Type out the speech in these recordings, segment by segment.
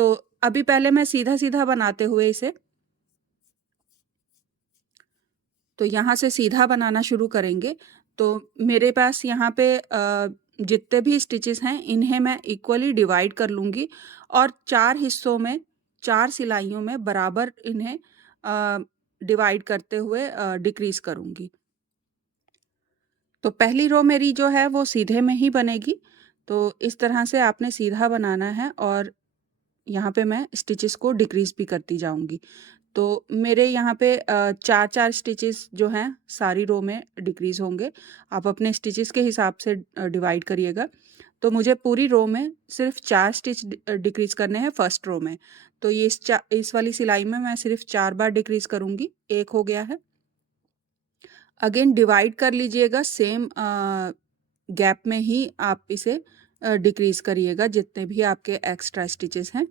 तो अभी पहले मैं सीधा-सीधा बनाते हुए इसे तो यहाँ से सीधा बनाना शुरू करेंगे। तो मेरे पास यहाँ पे जितने भी स्टिचेस हैं इन्हें मैं इक्वली डिवाइड कर लूँगी और 4 हिस्सों में 4 सिलाइयों में बराबर इन्हें डिवाइड करते हुए डिक्रीज़ करूँगी। तो पहली रो मेरी जो है वो सीधे में ही बनेगी। तो इस तरह से आपने सीधा बनाना है और यहाँ पे मैं स्टिचेस को डिक्रीज़ भी करती जाऊँगी। तो मेरे यहाँ पे 4-4 स्टिचेस जो हैं सारी रो में डिक्रीज़ होंगे। आप अपने स्टिचेस के हिसाब से डिवाइड करिएगा। तो मुझे पूरी रो में सिर्फ़ 4 स्टिच डिक्रीज़ करने हैं फर्स्ट रो में। तो ये इस वाली सिलाई में मैं सिर्फ़ 4 बार डिक्रीज़ करूँगी, 1 हो गया है। अगेन डिवाइड कर लीजिएगा सेम गैप में ही आप इसे डिक्रीज़ करिएगा जितने भी आपके एक्स्ट्रा स्टिचेस हैं।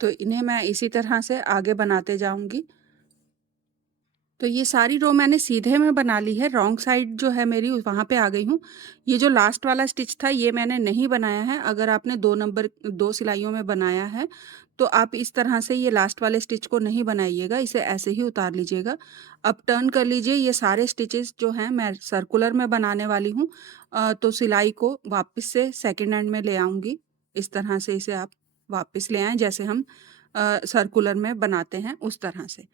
तो इन्हें मैं इसी तरह से आगे बनाते जाऊँगी। तो ये सारी रो मैंने सीधे में बना ली है, रॉन्ग साइड जो है मेरी वहाँ पे आ गई हूँ। ये जो लास्ट वाला स्टिच था ये मैंने नहीं बनाया है। अगर आपने 2 सिलाइयों में बनाया है, तो आप इस तरह से ये लास्ट वाले स्टिच को नहीं बनाइएगा, इसे ऐसे ही उतार लीजिएगा। अब टर्न कर लीजिए, ये सारे स्टिचेस जो हैं मैं सर्कुलर में बनाने वाली हूँ। तो सिलाई को वापस से सेकंड एंड में ले आऊँगी। इस तरह से इसे आप वापस ले आएँ, जैसे हम सर्कुलर में बनाते हैं उस तरह से।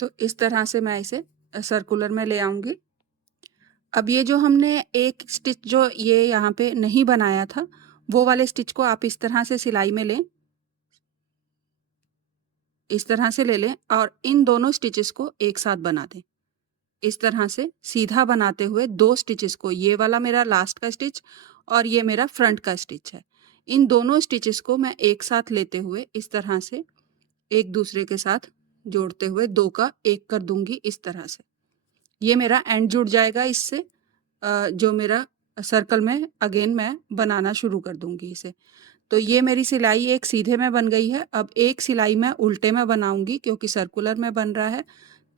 तो इस तरह से मैं इसे सर्कुलर में ले आऊँगी। अब ये जो हमने एक स्टिच जो ये यहाँ पे नहीं बनाया था, वो वाले स्टिच को आप इस तरह से सिलाई में लें। इस तरह से ले लें और इन दोनों स्टिचेस को एक साथ बना दें। इस तरह से सीधा बनाते हुए 2 स्टिचेस को, ये वाला मेरा लास्ट का स्टिच और ये मेरा फ्रंट का स्टिच है। इन दोनों स्टिचेस को मैं एक साथ लेते हुए इस तरह से एक दूसरे के साथ जोड़ते हुए 2 का 1 कर दूँगी इस तरह से। ये मेरा एंड जुड़ जाएगा इससे, जो मेरा सर्कल में अगेन मैं बनाना शुरू कर दूँगी इसे। तो ये मेरी सिलाई एक सीधे में बन गई है। अब एक सिलाई मैं उल्टे में बनाऊँगी क्योंकि सर्कुलर में बन रहा है,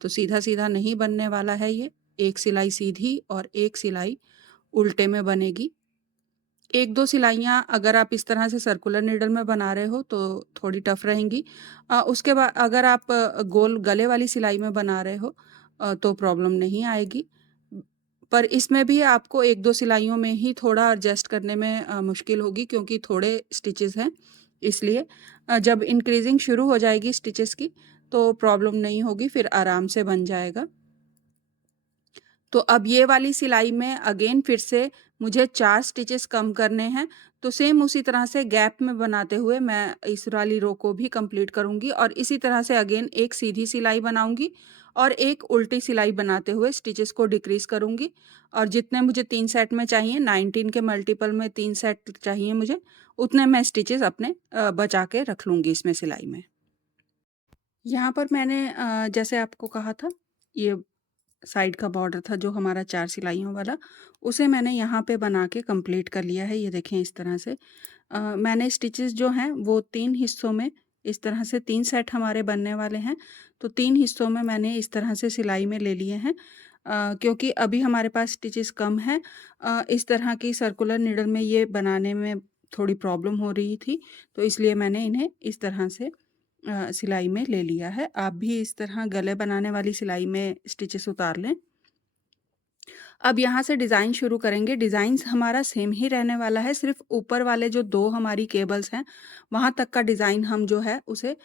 तो सीधा-सीधा नहीं बनने वाला है ये। एक सिलाई सीधी और एक सिलाई उल्टे में बनेगी। 1-2 सिलाइयाँ अगर आप इस तरह से सर्कुलर नीडल में बना रहे हो तो थोड़ी टफ रहेंगी। उसके बाद अगर आप गोल गले वाली सिलाई में बना रहे हो तो प्रॉब्लम नहीं आएगी। पर इसमें भी आपको 1-2 सिलाइयों में ही थोड़ा एडजस्ट करने में मुश्किल होगी क्योंकि थोड़े स्टिचेस हैं, इसलिए जब इंक्रीज़िंग शुरू हो जाएगी स्टिचेस की तो प्रॉब्लम नहीं होगी, फिर आराम से बन जाएगा। तो अब ये वाली सिलाई में अगेन फिर से मुझे 4 स्टिचेस कम करने हैं, तो सेम उसी तरह से गैप में बनाते हुए मैं इस वाली रो को भी कंप्लीट करूँगी और इसी तरह से अगेन एक सीधी सिलाई बनाऊँगी और एक उल्टी सिलाई बनाते हुए स्टिचेस को डिक्रीज़ करूँगी और जितने मुझे 3 सेट में चाहिए, 19 के मल्टीपल में 3 सेट चाहिए मुझे, उतने मैं स्टिचेस अपने बचा के रख लूँगी इसमें सिलाई में। यहाँ पर मैंने जैसे आपको कहा था, ये साइड का बॉर्डर था जो हमारा 4 सिलाइयों वाला, उसे मैंने यहाँ पे बना के कंप्लीट कर लिया है। ये देखें इस तरह से। मैंने स्टिचेस जो हैं वो 3 हिस्सों में इस तरह से 3 सेट हमारे बनने वाले हैं, तो 3 हिस्सों में मैंने इस तरह से सिलाई में ले लिए हैं। क्योंकि अभी हमारे पास स्टिचेस कम हैं, इस तरह की सर्कुलर नीडल में ये बनाने में थोड़ी प्रॉब्लम हो रही थी, तो इसलिए मैंने इन्हें इस तरह से सिलाई में ले लिया है। आप भी इस तरह गले बनाने वाली सिलाई में स्टिचेस उतार लें। अब यहाँ से डिज़ाइन शुरू करेंगे। डिज़ाइन्स हमारा सेम ही रहने वाला है, सिर्फ़ ऊपर वाले जो 2 हमारी केबल्स हैं, वहाँ तक का डिज़ाइन हम जो है उसे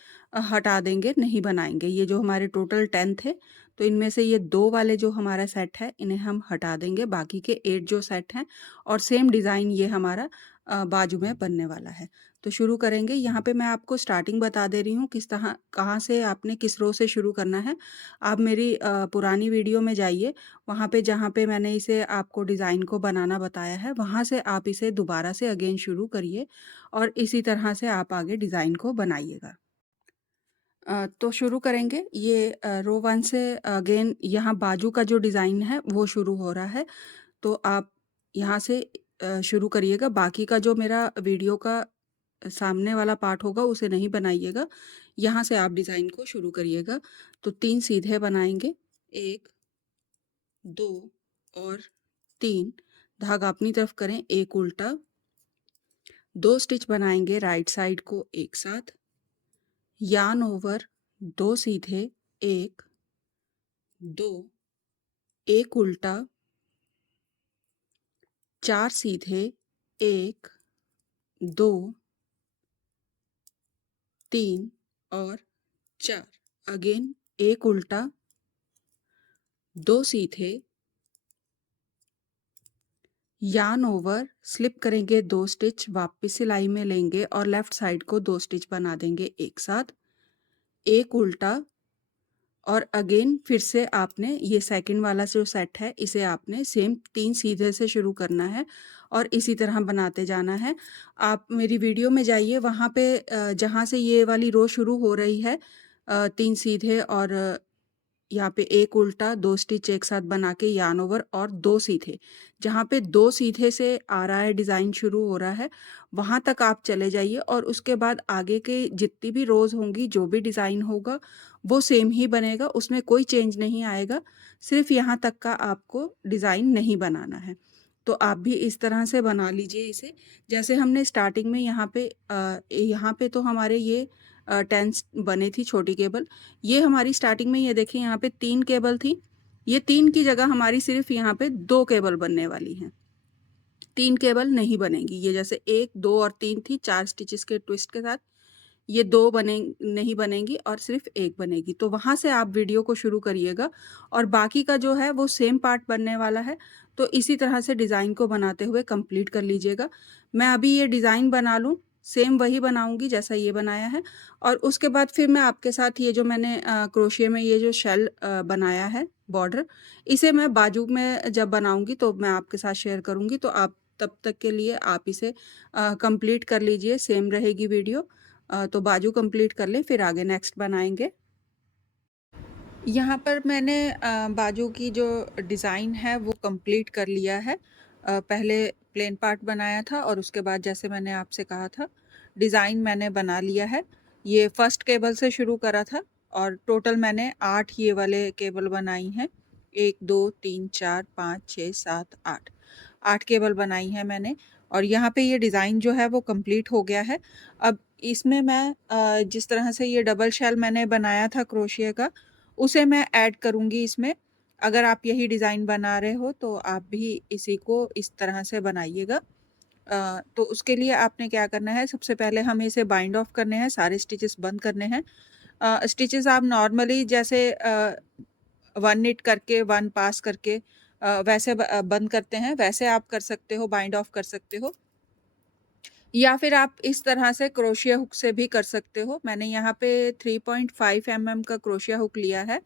हटा देंगे, नहीं बनाएँगे। ये जो हमारे टोटल 10 थे, तो इनमें से ये 2 वाले जो हमारा सेट है, इन्हें हम हटा देंगे। बाकी के 8 जो सेट हैं और सेम डिज़ाइन ये हमारा बाजू में बनने वाला है। तो शुरू करेंगे। यहाँ पे मैं आपको स्टार्टिंग बता दे रही हूँ, किस तरह कहाँ से आपने किस रो से शुरू करना है। आप मेरी पुरानी वीडियो में जाइए, वहाँ पे जहाँ पे मैंने इसे आपको डिज़ाइन को बनाना बताया है, वहाँ से आप इसे दोबारा से अगेन शुरू करिए और इसी तरह से आप आगे डिज़ाइन को बनाइएगा। तो शुरू करेंगे ये रो 1 से अगेन यहाँ बाजू का जो डिज़ाइन है वो शुरू हो रहा है। तो आप यहाँ से शुरू करिएगा, बाकी का जो मेरा वीडियो का सामने वाला पार्ट होगा उसे नहीं बनाइएगा। यहाँ से आप डिज़ाइन को शुरू करिएगा। तो 3 सीधे बनाएँगे, 1, 2 और 3 धागा अपनी तरफ करें, 1 उल्टा, 2 स्टिच बनाएँगे राइट साइड को एक साथ, यार्न ओवर, 2 सीधे, 1, 2, 1 उल्टा, 4 सीधे, 1, 2, 3 और 4। अगेन 1 उल्टा, 2 सीधे, यार्न ओवर, स्लिप करेंगे 2 स्टिच, वापस सिलाई में लेंगे और लेफ्ट साइड को 2 स्टिच बना देंगे एक साथ, 1 उल्टा और अगेन फिर से आपने ये सेकंड वाला जो सेट है इसे आपने सेम 3 सीधे से शुरू करना है और इसी तरह बनाते जाना है। आप मेरी वीडियो में जाइए, वहाँ पे जहाँ से ये वाली रो शुरू हो रही है 3 सीधे और यहाँ पे 1 उल्टा, 2 स्टिच एक साथ बना के यार्न ओवर और 2 सीधे। जहाँ पे 2 सीधे से आ रहा है, डिज़ाइन शुरू हो रहा है, वहाँ तक आप चले जाइए और उसके बाद आगे के जितनी भी रोज़ होंगी, जो भी डिज़ाइन होगा, वो सेम ही बनेगा, उसमें कोई चेंज नहीं आएगा। सिर्फ़ यहाँ तक का आपको डिज़ाइन नहीं बनाना है। तो आप भी इस तरह से बना लीजिए इसे। जैसे हमने स्टार्टिंग में यहाँ पे तो हमारे ये 10 बने थी छोटी केबल। ये हमारी स्टार्टिंग में ये देखिए यहाँ पे 3 केबल थी। ये 3 की जगह हमारी सिर्फ़ यहाँ पे 2 केबल बनने वाली हैं। 3 केबल नहीं बनेंगी। ये जैसे 1, 2 और 3 थी 4 स्टिचेस के ट्विस्ट के साथ, ये 2 नहीं बनेंगी और सिर्फ़ 1 बनेगी। तो वहाँ से आप वीडियो को शुरू करिएगा और बाकी का जो है वो सेम पार्ट बनने वाला है। तो इसी तरह से डिज़ाइन को बनाते हुए कंप्लीट कर लीजिएगा। मैं अभी ये डिज़ाइन बना लूँ, सेम वही बनाऊँगी जैसा ये बनाया है और उसके बाद फिर मैं आपके साथ ये जो मैंने क्रोशिया में ये जो शेल बनाया है बॉर्डर, इसे मैं बाजू में जब बनाऊँगी तो मैं आपके साथ शेयर करूँगी। तो आप तब तक के लिए आप इसे कंप्लीट कर लीजिए, सेम रहेगी वीडियो। तो बाजू कंप्लीट कर लें, फिर आगे नेक्स्ट बनाएँगे। यहाँ पर मैंने बाजू की जो डिज़ाइन है वो कंप्लीट कर लिया है। पहले प्लेन पार्ट बनाया था और उसके बाद जैसे मैंने आपसे कहा था, डिज़ाइन मैंने बना लिया है। ये फर्स्ट केबल से शुरू करा था और टोटल मैंने 8 ये वाले केबल बनाई हैं। 1, 2, 3, 4, 5, 6, 7, 8। 8 केबल बनाई हैं मैंने और यहाँ पे ये डिज़ाइन जो है वो कंप्लीट हो गया है। अब इसमें मैं जिस तरह से ये डबल शेल मैंने बनाया था क्रोशिया का, उसे मैं ऐड करूँगी इसमें। अगर आप यही डिज़ाइन बना रहे हो तो आप भी इसी को इस तरह से बनाइएगा। तो उसके लिए आपने क्या करना है, सबसे पहले हमें इसे बाइंड ऑफ करने हैं, सारे स्टिचेस बंद करने हैं। स्टिचेस आप नॉर्मली जैसे 1 निट करके 1 पास करके वैसे बंद करते हैं, वैसे आप कर सकते हो, बाइंड ऑफ कर सकते हो। या फिर आप इस तरह से क्रोशिया हुक से भी कर सकते हो। मैंने यहाँ पे 3.5 mm का क्रोशिया हुक लिया है।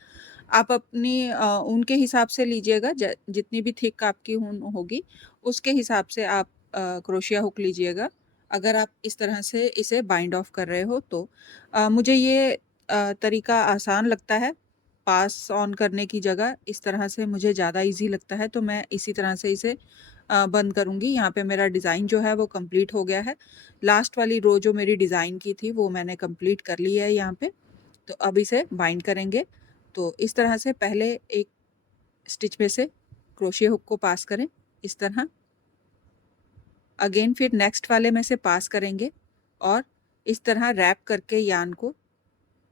आप अपनी ऊन के हिसाब से लीजिएगा, जितनी भी थिक आपकी ऊन होगी, उसके हिसाब से आप क्रोशिया हुक लीजिएगा, अगर आप इस तरह से इसे बाइंड ऑफ कर रहे हो तो। मुझे ये तरीका आसान लगता है, पास ऑन करने की जगह इस तरह से मुझे ज़्यादा ईज़ी लगता है, तो मैं इसी तरह से इसे बंद करूँगी। यहाँ पे मेरा डिज़ाइन जो है वो कंप्लीट हो गया है। लास्ट वाली रो जो मेरी डिज़ाइन की थी वो मैंने कंप्लीट कर ली है यहाँ पे। तो अब इसे बाइंड करेंगे। तो इस तरह से पहले एक स्टिच में से क्रोशिया हुक को पास करें, इस तरह। अगेन फिर नेक्स्ट वाले में से पास करेंगे और इस तरह रैप करके यार्न को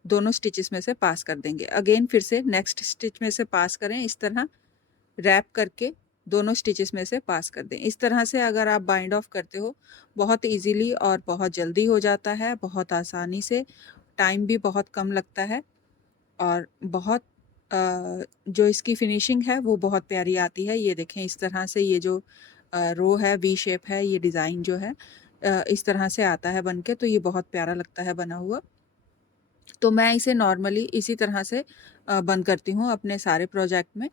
दोनों स्टिचेस में से पास कर देंगे। अगेन फिर से नेक्स्ट स्टिच में से पास करें, इस तरह रैप करके दोनों स्टिचेस में से पास कर दें। इस तरह से अगर आप बाइंड ऑफ करते हो, बहुत ईज़िली और बहुत जल्दी हो जाता है, बहुत आसानी से, टाइम भी बहुत कम लगता है और बहुत जो इसकी फिनिशिंग है वो बहुत प्यारी आती है। ये देखें इस तरह से ये जो रो है, वी शेप है, ये डिज़ाइन जो है इस तरह से आता है बन के, तो ये बहुत प्यारा लगता है बना हुआ। तो मैं इसे नॉर्मली इसी तरह से बंद करती हूँ अपने सारे प्रोजेक्ट में।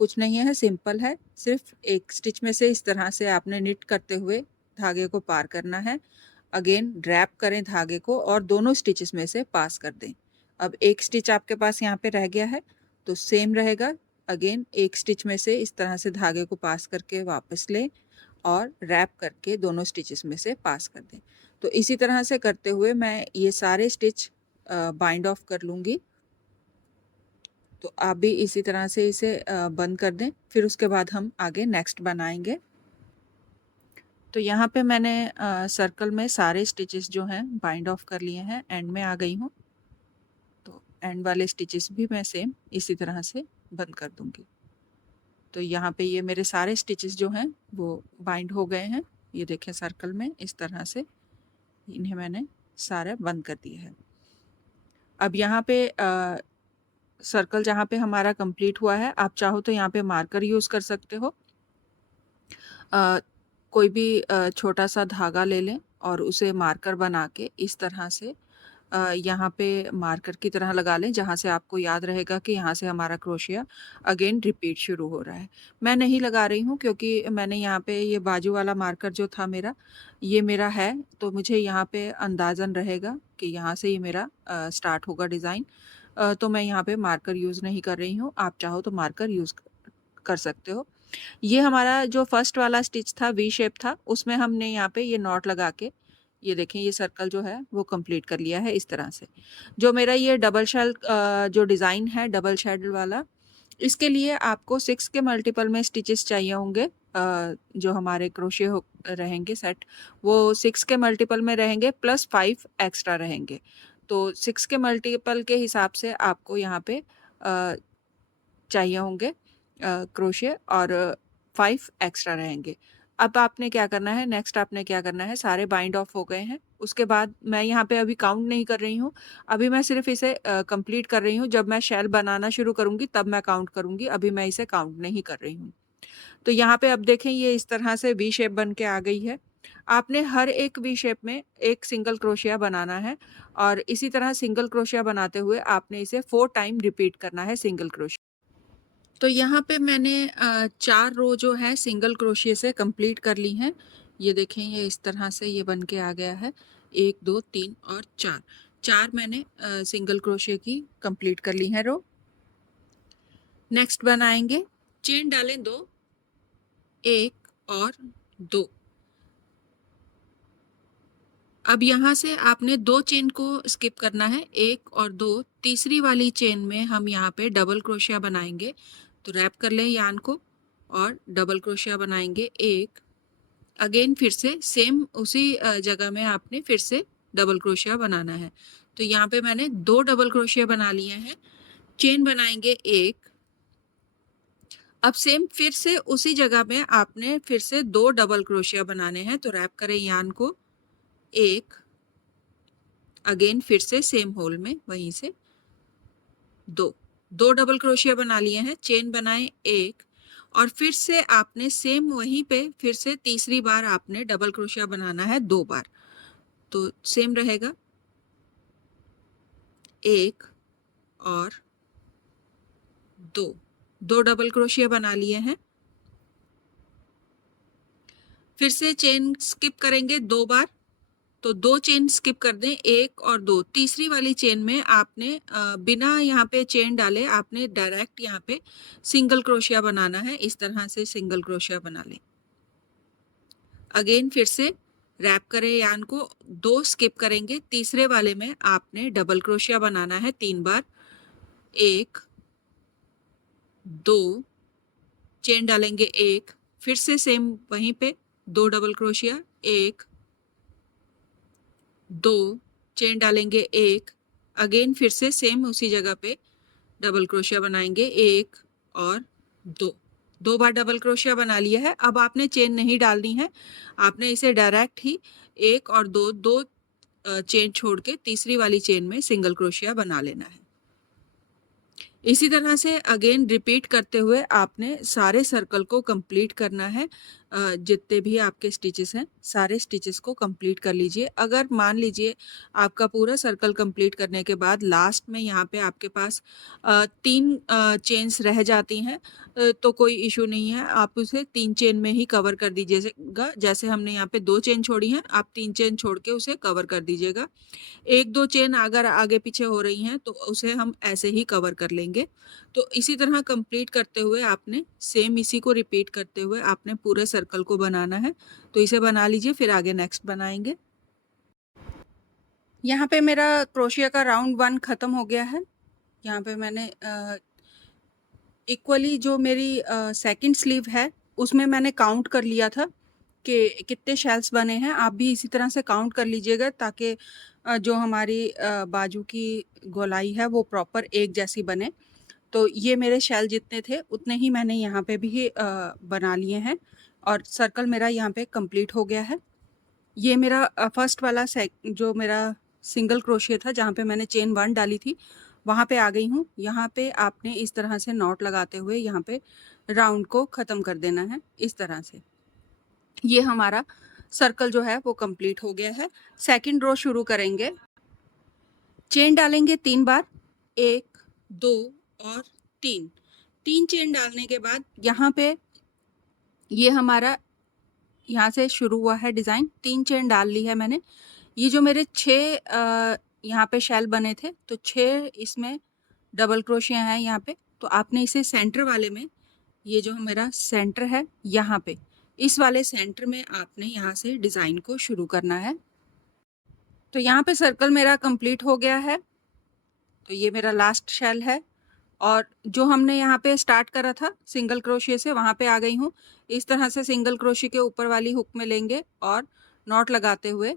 कुछ नहीं है, सिंपल है, सिर्फ एक स्टिच में से इस तरह से आपने निट करते हुए धागे को पार करना है। अगेन रैप करें धागे को और दोनों स्टिचेस में से पास कर दें। अब एक स्टिच आपके पास यहाँ पे रह गया है, तो सेम रहेगा। अगेन एक स्टिच में से इस तरह से धागे को पास करके वापस लें और रैप करके दोनों स्टिचेस में से पास कर दें। तो इसी तरह से करते हुए मैं ये सारे स्टिच बाइंड ऑफ कर लूँगी। तो आप भी इसी तरह से इसे बंद कर दें, फिर उसके बाद हम आगे नेक्स्ट बनाएंगे। तो यहाँ पे मैंने सर्कल में सारे स्टिचेस जो हैं बाइंड ऑफ कर लिए हैं, एंड में आ गई हूँ। तो एंड वाले स्टिचेस भी मैं सेम इसी तरह से बंद कर दूँगी। तो यहाँ पे ये मेरे सारे स्टिचेस जो हैं वो बाइंड हो गए हैं। ये देखें सर्कल में इस तरह से इन्हें मैंने सारे बंद कर दिए हैं। अब यहाँ पे सर्कल जहाँ पे हमारा कंप्लीट हुआ है, आप चाहो तो यहाँ पे मार्कर यूज़ कर सकते हो। कोई भी छोटा सा धागा ले लें और उसे मार्कर बना के इस तरह से यहाँ पे मार्कर की तरह लगा लें, जहाँ से आपको याद रहेगा कि यहाँ से हमारा क्रोशिया अगेन रिपीट शुरू हो रहा है। मैं नहीं लगा रही हूँ क्योंकि मैंने यहाँ पे ये बाजू वाला मार्कर जो था मेरा, ये मेरा है, तो मुझे यहाँ पे अंदाज़न रहेगा कि यहाँ से ये मेरा स्टार्ट होगा डिज़ाइन। तो मैं यहाँ पे मार्कर यूज़ नहीं कर रही हूँ, आप चाहो तो मार्कर यूज़ कर सकते हो। ये हमारा जो फर्स्ट वाला स्टिच था, वी शेप था, उसमें हमने यहाँ पे ये नॉट लगा के ये देखें ये सर्कल जो है वो कंप्लीट कर लिया है इस तरह से। जो मेरा ये डबल शेल जो डिज़ाइन है डबल शेडल वाला, इसके लिए आपको 6 के मल्टीपल में स्टिचेस चाहिए होंगे। जो हमारे क्रोशिया रहेंगे सेट, वो 6 के मल्टीपल में रहेंगे प्लस 5 एक्स्ट्रा रहेंगे। तो 6 के मल्टीपल के हिसाब से आपको यहाँ पे चाहिए होंगे क्रोशिया, और 5 एक्स्ट्रा रहेंगे। अब आपने क्या करना है, नेक्स्ट आपने क्या करना है, सारे बाइंड ऑफ हो गए हैं। उसके बाद मैं यहाँ पे अभी काउंट नहीं कर रही हूँ, अभी मैं सिर्फ इसे कंप्लीट कर रही हूँ। जब मैं शेल बनाना शुरू करूँगी तब मैं काउंट करूँगी, अभी मैं इसे काउंट नहीं कर रही हूँ। तो यहाँ पे अब देखें ये इस तरह से वी शेप बन के आ गई है। आपने हर एक वी शेप में एक सिंगल क्रोशिया बनाना है, और इसी तरह सिंगल क्रोशिया बनाते हुए आपने इसे 4 टाइम रिपीट करना है सिंगल क्रोशिया। तो यहाँ पे मैंने 4 रो जो है सिंगल क्रोशिया से कंप्लीट कर ली हैं। ये देखें ये इस तरह से ये बन के आ गया है। 1 2 3 और 4 मैंने सिंगल क्रोशिया की कंप्लीट कर ली है रो। नेक्स्ट बनाएंगे, चेन डालें 2, 1 और 2। अब यहाँ से आपने 2 चेन को स्किप करना है, 1 और 2। तीसरी वाली चेन में हम यहाँ पे डबल क्रोशिया बनाएंगे। तो रैप कर लें यान को और डबल क्रोशिया बनाएंगे 1। अगेन फिर से सेम उसी जगह में आपने फिर से डबल क्रोशिया बनाना है। तो यहाँ पे मैंने 2 डबल क्रोशिया बना लिए हैं। चेन बनाएंगे 1। अब सेम फिर से उसी जगह में आपने फिर से 2 डबल क्रोशिया बनाने हैं। तो रैप करें यान को 1, अगेन फिर से सेम होल में वहीं से 2 डबल क्रोशिया बना लिए हैं। चेन बनाएं 1, और फिर से आपने सेम वहीं पे फिर से तीसरी बार आपने डबल क्रोशिया बनाना है 2 बार। तो सेम रहेगा 1 और 2 डबल क्रोशिया बना लिए हैं। फिर से चेन स्किप करेंगे 2 बार, तो 2 चेन स्किप कर दें, 1 और 2। तीसरी वाली चेन में आपने बिना यहाँ पे चेन डाले आपने डायरेक्ट यहाँ पे सिंगल क्रोशिया बनाना है। इस तरह से सिंगल क्रोशिया बना लें। अगेन फिर से रैप करें यान को, 2 स्किप करेंगे, तीसरे वाले में आपने डबल क्रोशिया बनाना है 3 बार। 1 2 चेन डालेंगे 1, फिर से सेम वहीं पे 2 डबल क्रोशिया, 1 2 चेन डालेंगे 1, अगेन फिर से सेम उसी जगह पे डबल क्रोशिया बनाएंगे 1 और 2 बार डबल क्रोशिया बना लिया है। अब आपने चेन नहीं डालनी है, आपने इसे डायरेक्ट ही 1 और 2 चेन छोड़ के तीसरी वाली चेन में सिंगल क्रोशिया बना लेना है। इसी तरह से अगेन रिपीट करते हुए आपने सारे सर्कल को कंप्लीट करना है। जितने भी आपके स्टिचेस हैं सारे स्टिचेस को कंप्लीट कर लीजिए। अगर मान लीजिए आपका पूरा सर्कल कंप्लीट करने के बाद लास्ट में यहाँ पे आपके पास 3 चेन्स रह जाती हैं, तो कोई इशू नहीं है, आप उसे 3 चेन में ही कवर कर दीजिएगा। जैसे हमने यहाँ पे 2 चेन छोड़ी हैं, आप 3 चेन छोड़ के उसे कवर कर दीजिएगा। 1-2 चेन अगर आगे पीछे हो रही हैं तो उसे हम ऐसे ही कवर कर लेंगे। तो इसी तरह कंप्लीट करते हुए आपने सेम इसी को रिपीट करते हुए आपने पूरे सर्कल को बनाना है। तो इसे बना लीजिए, फिर आगे नेक्स्ट बनाएंगे। यहाँ पे मेरा क्रोशिया का राउंड 1 खत्म हो गया है। यहाँ पे मैंने इक्वली जो मेरी सेकंड स्लीव है उसमें मैंने काउंट कर लिया था कि कितने शेल्स बने हैं। आप भी इसी तरह से काउंट कर लीजिएगा ताकि जो हमारी बाजू की गोलाई है वो प्रॉपर एक जैसी बने। तो ये मेरे शेल जितने थे उतने ही मैंने यहाँ पे भी बना लिए हैं और सर्कल मेरा यहाँ पे कंप्लीट हो गया है। ये मेरा फर्स्ट वाला जो मेरा सिंगल क्रोशिया था जहाँ पे मैंने चेन 1 डाली थी वहाँ पे आ गई हूँ। यहाँ पे आपने इस तरह से नॉट लगाते हुए यहाँ पे राउंड को ख़त्म कर देना है इस तरह से। ये हमारा सर्कल जो है वो कंप्लीट हो गया है। सेकंड रो शुरू करेंगे। चेन डालेंगे 3 बार, 1, 2 और 3। 3 चेन डालने के बाद यहाँ पे ये हमारा यहाँ से शुरू हुआ है डिज़ाइन। 3 चेन डाल ली है मैंने। ये जो मेरे 6 यहाँ पे शेल बने थे तो 6 इसमें डबल क्रोशिया हैं यहाँ पे। तो आपने इसे सेंटर वाले में, ये जो मेरा सेंटर है यहाँ पे, इस वाले सेंटर में आपने यहाँ से डिज़ाइन को शुरू करना है। तो यहाँ पे सर्कल मेरा कंप्लीट हो गया है। तो ये मेरा लास्ट शेल है और जो हमने यहाँ पे स्टार्ट करा था सिंगल क्रोशिया से वहाँ पे आ गई हूँ। इस तरह से सिंगल क्रोशिया के ऊपर वाली हुक में लेंगे और नॉट लगाते हुए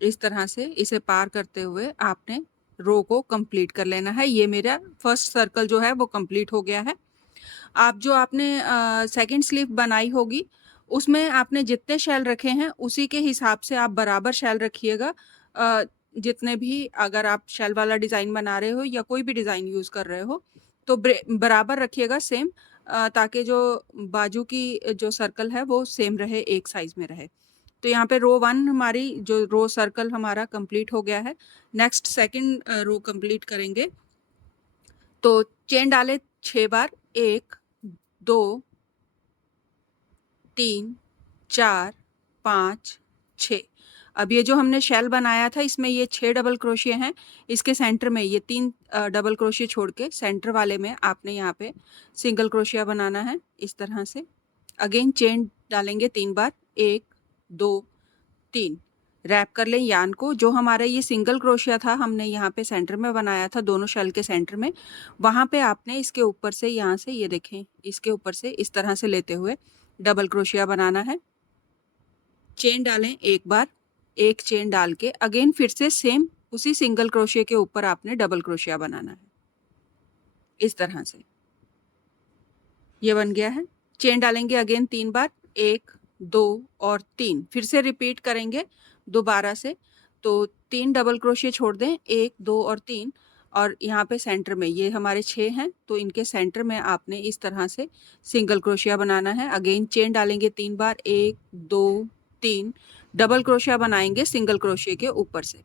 इस तरह से इसे पार करते हुए आपने रो को कंप्लीट कर लेना है। ये मेरा फर्स्ट सर्कल जो है वो कंप्लीट हो गया है। आप जो आपने सेकंड स्लीव बनाई होगी उसमें आपने जितने शेल रखे हैं उसी के हिसाब से आप बराबर शेल रखिएगा। जितने भी अगर आप शेल वाला डिज़ाइन बना रहे हो या कोई भी डिज़ाइन यूज़ कर रहे हो तो बराबर रखिएगा सेम, ताकि जो बाजू की जो सर्कल है वो सेम रहे, एक साइज़ में रहे। तो यहाँ पे रो 1 हमारी जो रो सर्कल हमारा कंप्लीट हो गया है। नेक्स्ट सेकंड रो कंप्लीट करेंगे। तो चेन डाले 6 बार, 1, 2, 3, 4, 5, 6। अब ये जो हमने शेल बनाया था इसमें ये 6 डबल क्रोशिया हैं। इसके सेंटर में ये 3 डबल क्रोशिया छोड़ के सेंटर वाले में आपने यहाँ पे सिंगल क्रोशिया बनाना है इस तरह से। अगेन चेन डालेंगे 3 बार, 1, 2, 3। रैप कर लें यान को। जो हमारा ये सिंगल क्रोशिया था हमने यहाँ पे सेंटर में बनाया था, दोनों शेल के सेंटर में, वहाँ पे आपने इसके ऊपर से यहाँ से ये देखें इसके ऊपर से इस तरह से लेते हुए डबल क्रोशिया बनाना है। चेन डालें 1 बार, 1 चेन डाल के अगेन फिर से सेम उसी सिंगल क्रोशिया के ऊपर आपने डबल क्रोशिया बनाना है इस तरह से। ये बन गया है। चेन डालेंगे अगेन 3 बार, 1, 2 और 3। फिर से रिपीट करेंगे दोबारा से। तो 3 डबल क्रोशिया छोड़ दें, 1, 2 और 3, और यहाँ पे सेंटर में ये हमारे 6 हैं तो इनके सेंटर में आपने इस तरह से सिंगल क्रोशिया बनाना है। अगेन चेन डालेंगे 3 बार, 1, 2, 3। डबल क्रोशिया बनाएंगे सिंगल क्रोशिया के ऊपर से।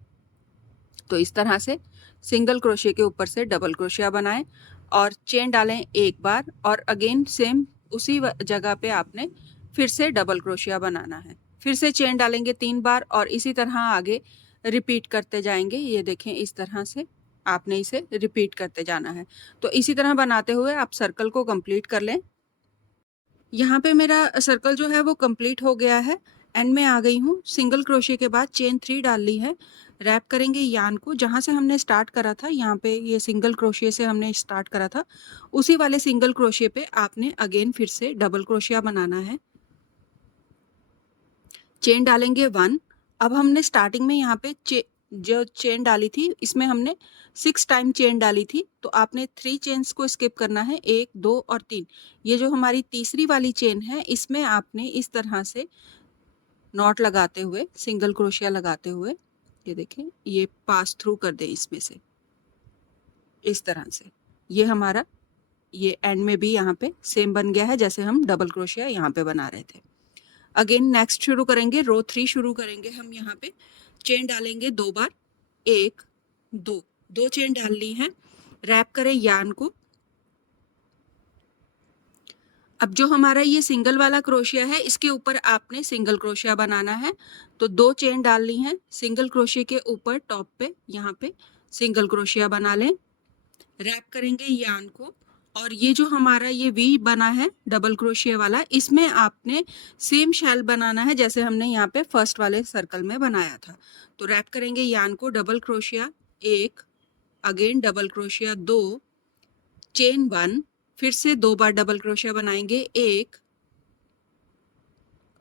तो इस तरह से सिंगल क्रोशिया के ऊपर से डबल क्रोशिया बनाएं और चेन डालें 1 बार और अगेन सेम उसी जगह पे आपने फिर से डबल क्रोशिया बनाना है। फिर से चेन डालेंगे 3 बार और इसी तरह आगे रिपीट करते जाएंगे। ये देखें इस तरह से आपने इसे रिपीट करते जाना है। तो इसी तरह बनाते हुए आप सर्कल को कंप्लीट कर लें। यहाँ पे मेरा सर्कल जो है वो कंप्लीट हो गया है। एंड में आ गई हूँ। सिंगल क्रोशिया के बाद चेन 3 डाल ली है। रैप करेंगे यान को, जहाँ से हमने स्टार्ट करा था यहाँ पे ये सिंगल क्रोशिया से हमने स्टार्ट करा था, उसी वाले सिंगल क्रोशिया पे आपने अगेन फिर से डबल क्रोशिया बनाना है। चेन डालेंगे 1। अब हमने स्टार्टिंग में यहाँ पे जो चेन डाली थी इसमें हमने 6 टाइम चेन डाली थी, तो आपने 3 चेन्स को स्किप करना है, 1, 2 और 3। ये जो हमारी तीसरी वाली चेन है इसमें आपने इस तरह से नॉट लगाते हुए सिंगल क्रोशिया लगाते हुए ये देखें ये पास थ्रू कर दें इसमें से। इस तरह से। ये हमारा ये एंड में भी यहाँ पे सेम बन गया है जैसे हम डबल क्रोशिया यहाँ पे बना रहे थे। अगेन नेक्स्ट शुरू करेंगे, रो 3 शुरू करेंगे हम। यहाँ पे चेन डालेंगे 2 बार, 1 2 2 चेन डालनी है। रैप करें यार्न को। अब जो हमारा ये सिंगल वाला क्रोशिया है इसके ऊपर आपने सिंगल क्रोशिया बनाना है, तो 2 चेन डालनी है। सिंगल क्रोशिया के ऊपर टॉप पे यहाँ पे सिंगल क्रोशिया बना लें। रैप करेंगे यार्न को, और ये जो हमारा ये वी बना है डबल क्रोशिया वाला, इसमें आपने सेम शेल बनाना है जैसे हमने यहाँ पे फर्स्ट वाले सर्कल में बनाया था। तो रैप करेंगे यार्न को, double crochet 1, again double crochet 2, chain 1, फिर से 2 बार डबल क्रोशिया बनाएंगे 1,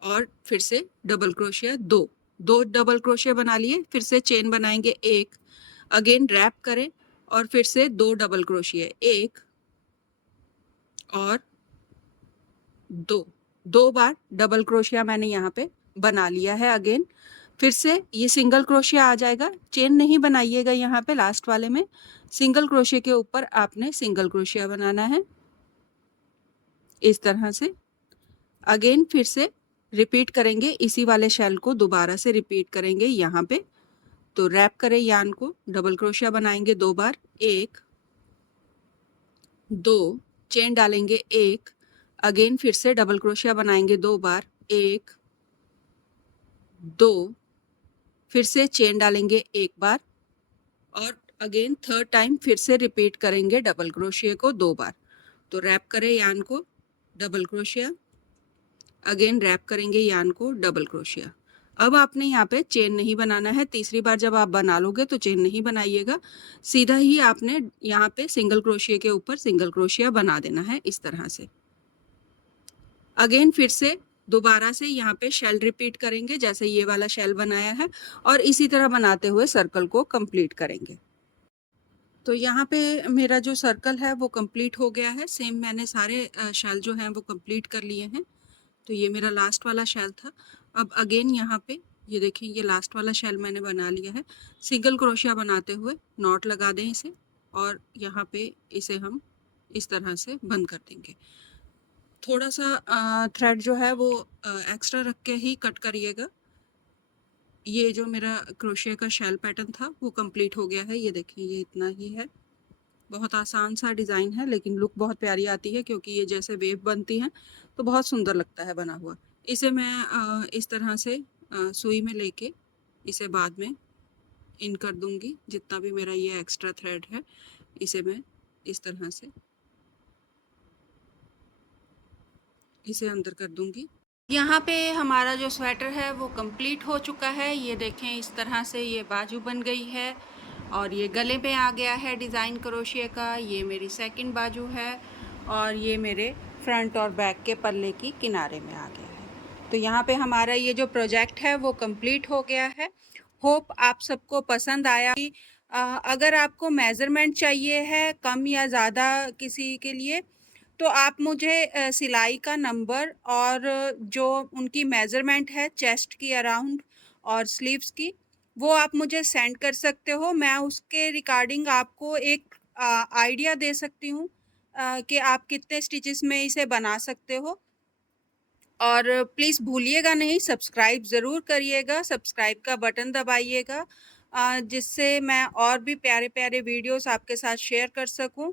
और फिर से डबल क्रोशिया 2, 2 डबल क्रोशिया बना लिए, फिर से चेन बनाएंगे 1, अगेन रैप करें और फिर से 2 डबल क्रोशिया 1 और 2 बार डबल क्रोशिया मैंने यहाँ पे बना लिया है। अगेन फिर से ये सिंगल क्रोशिया आ जाएगा, चेन नहीं बनाइएगा यहाँ पे लास्ट वाले में, सिंगल क्रोशिया के ऊपर आपने सिंगल क्रोशिया बनाना है इस तरह से। अगेन फिर से रिपीट करेंगे, इसी वाले शेल को दोबारा से रिपीट करेंगे यहाँ पे। तो रैप करें यार्न को, डबल क्रोशिया बनाएंगे 2 बार, 1 2 चेन डालेंगे 1, अगेन फिर से डबल क्रोशिया बनाएंगे 2 बार, 1 2 फिर से चेन डालेंगे 1 बार, और अगेन थर्ड टाइम फिर से रिपीट करेंगे डबल क्रोशिया को 2 बार। तो रैप करें यार्न को, डबल क्रोशिया, अगेन रैप करेंगे यार्न को, डबल क्रोशिया। अब आपने यहाँ पे चेन नहीं बनाना है, तीसरी बार जब आप बना लोगे तो चेन नहीं बनाइएगा, सीधा ही आपने यहाँ पे सिंगल क्रोशिया के ऊपर सिंगल क्रोशिया बना देना है इस तरह से। अगेन फिर से दोबारा से यहाँ पे शेल रिपीट करेंगे जैसे ये वाला शेल बनाया है, और इसी तरह बनाते हुए सर्कल को कंप्लीट करेंगे। तो यहाँ पे मेरा जो सर्कल है वो कंप्लीट हो गया है। सेम मैंने सारे शेल जो हैं वो कंप्लीट कर लिए हैं। तो ये मेरा लास्ट वाला शेल था। अब अगेन यहाँ पे ये देखिए, ये लास्ट वाला शेल मैंने बना लिया है। सिंगल क्रोशिया बनाते हुए नॉट लगा दें इसे, और यहाँ पे इसे हम इस तरह से बंद कर देंगे। थोड़ा सा थ्रेड जो है वो एक्स्ट्रा रख के ही कट करिएगा। ये जो मेरा क्रोशिया का शेल पैटर्न था वो कंप्लीट हो गया है। ये देखिए, ये इतना ही है। बहुत आसान सा डिज़ाइन है, लेकिन लुक बहुत प्यारी आती है क्योंकि ये जैसे वेव बनती हैं तो बहुत सुंदर लगता है बना हुआ। इसे मैं इस तरह से सुई में लेके इसे बाद में इन कर दूंगी। जितना भी मेरा ये एक्स्ट्रा थ्रेड है इसे मैं इस तरह से इसे अंदर कर दूंगी। यहाँ पे हमारा जो स्वेटर है वो कंप्लीट हो चुका है। ये देखें, इस तरह से ये बाजू बन गई है और ये गले पे आ गया है डिज़ाइन क्रोशिया का। ये मेरी सेकंड बाजू है और ये मेरे फ्रंट और बैक के पल्ले की किनारे में आ गया है। तो यहाँ पे हमारा ये जो प्रोजेक्ट है वो कंप्लीट हो गया है। होप आप सबको पसंद आया। अगर आपको मेज़रमेंट चाहिए है कम या ज़्यादा किसी के लिए, तो आप मुझे सिलाई का नंबर और जो उनकी मेज़रमेंट है चेस्ट की अराउंड और स्लीव्स की, वो आप मुझे सेंड कर सकते हो। मैं उसके रिगार्डिंग आपको एक आइडिया दे सकती हूँ कि आप कितने स्टिचेस में इसे बना सकते हो। और प्लीज़ भूलिएगा नहीं, सब्सक्राइब ज़रूर करिएगा, सब्सक्राइब का बटन दबाइएगा, जिससे मैं और भी प्यारे प्यारे वीडियोस आपके साथ शेयर कर सकूं।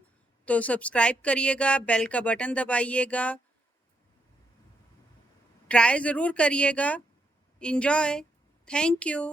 तो सब्सक्राइब करिएगा, बेल का बटन दबाइएगा, ट्राई ज़रूर करिएगा। Enjoy, thank you.